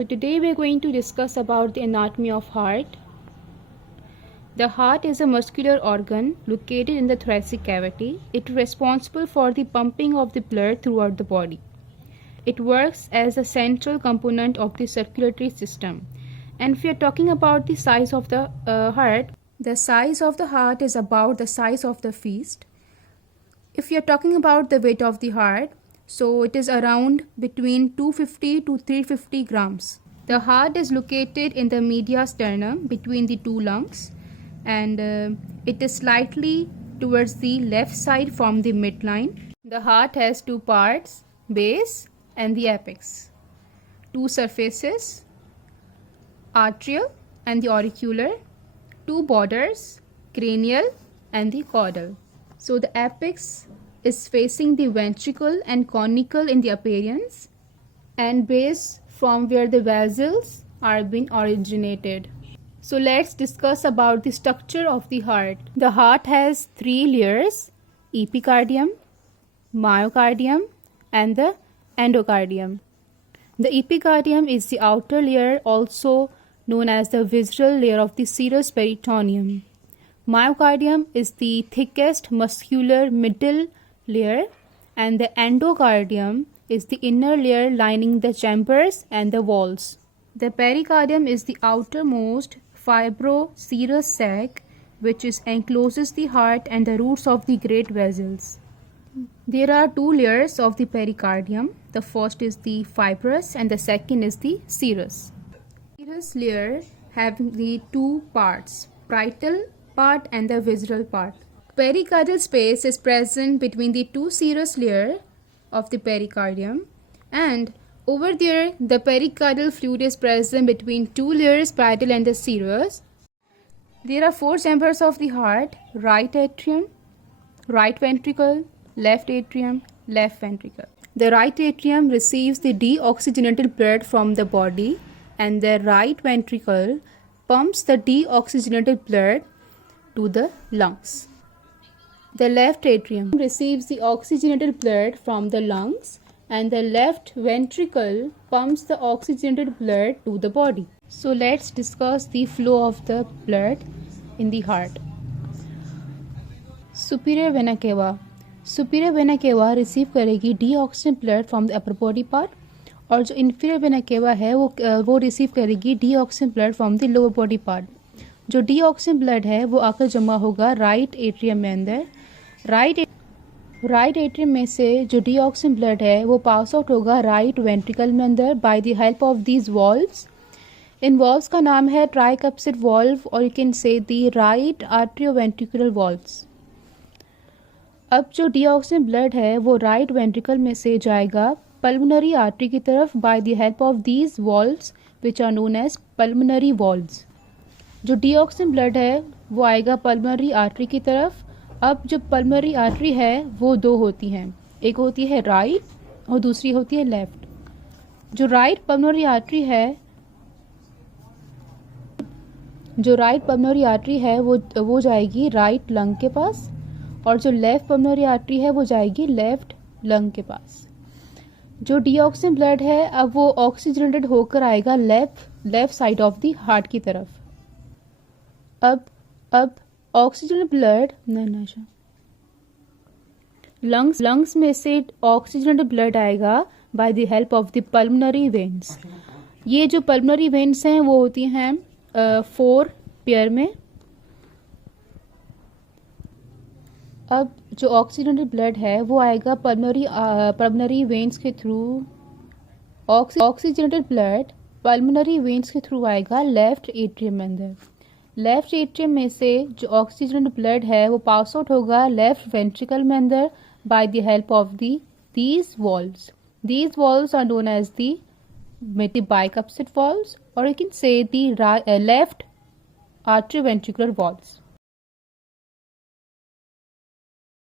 So today we are going to discuss about the anatomy of heart. The heart is a muscular organ located in the thoracic cavity. It is responsible for the pumping of the blood throughout the body. It works as a central component of the circulatory system. And if we are talking about the size of the heart, the size of the heart is about the size of the fist. If you are talking about the weight of the heart, so it is around between 250 to 350 grams. The heart is located in the media sternum between the two lungs, and it is slightly towards the left side from the midline. The heart has two parts, base and the apex. Two surfaces, arterial and the auricular, two borders, cranial and the caudal. So the apex is facing the ventricle and conical in the appearance, and base from where the vessels are being originated. So let's discuss about the structure of the heart. The heart has three layers: epicardium, myocardium and the endocardium. The epicardium is the outer layer, also known as the visceral layer of the serous peritoneum. Myocardium is the thickest muscular middle layer, and the endocardium is the inner layer lining the chambers and the walls. The pericardium is the outermost fibroserous sac which encloses the heart and the roots of the great vessels. There are two layers of the pericardium. The first is the fibrous and the second is the serous. Serous layer having the two parts, parietal part and the visceral part. Pericardial space is present between the two serous layers of the pericardium, and over there the pericardial fluid is present between two layers, parietal and the serous. There are four chambers of the heart: right atrium, right ventricle, left atrium, left ventricle. The right atrium receives the deoxygenated blood from the body, and the right ventricle pumps the deoxygenated blood to the lungs. The left atrium receives the oxygenated blood from the lungs, and the left ventricle pumps the oxygenated blood to the body. So let's discuss the flow of the blood in the heart. Superior vena cava. Superior vena cava receive करेगी deoxygenated blood from the upper body part, और जो inferior vena cava है वो receive करेगी deoxygenated blood from the lower body part. जो deoxygen blood है वो आकर जमा होगा राइट एट्रियम में अंदर. राइट एट्रियम में से जो डीऑक्सीजन ब्लड है वो पास आउट होगा राइट वेंट्रिकल में अंदर by the help of these valves. In valves का नाम है ट्राइकप्सिड वॉल्व, और यू कैन से दी राइट आर्ट्रियोवेंट्रिकुलर वॉल्व्स. अब जो डीऑक्सीजन ब्लड है वो राइट वेंट्रिकल में से जाएगा पल्मोनरी आर्टरी की तरफ by the help of these valves which are known as pulmonary valves. जो डीऑक्सीजन ब्लड है वो आएगा पल्मोनरी आर्टरी की तरफ. अब जो पल्मोनरी आर्टरी है वो दो होती हैं, एक होती है राइट और दूसरी होती है लेफ्ट. जो राइट पल्मोनरी आर्टरी है वो जाएगी राइट लंग के पास, और जो लेफ्ट पल्मोनरी आर्टरी है वो जाएगी लेफ्ट लंग के पास. जो डीऑक्सीजन ब्लड है अब वो ऑक्सीजनेटेड होकर आएगा left side of the heart की तरफ. अब ऑक्सीजन ब्लड लंग्स में से ऑक्सीजनेटेड ब्लड आएगा bye the help of the pulmonary veins. ये जो पल्मोनरी वेन्स हैं वो होती हैं 4 पेयर में. अब जो ऑक्सीजनेटेड ब्लड है वो आएगा पल्मोनरी वेन्स के through. Oxygenated blood pulmonary veins के थ्रू आएगा लेफ्ट एट्रियम में अंदर. लेफ्ट एट्रियम में से जो ऑक्सीजनेटेड ब्लड है वो पास आउट होगा लेफ्ट वेंट्रिकल में अंदर by the help of these valves. These valves are known as the bicuspid valves, और you can say the left atrioventricular valves.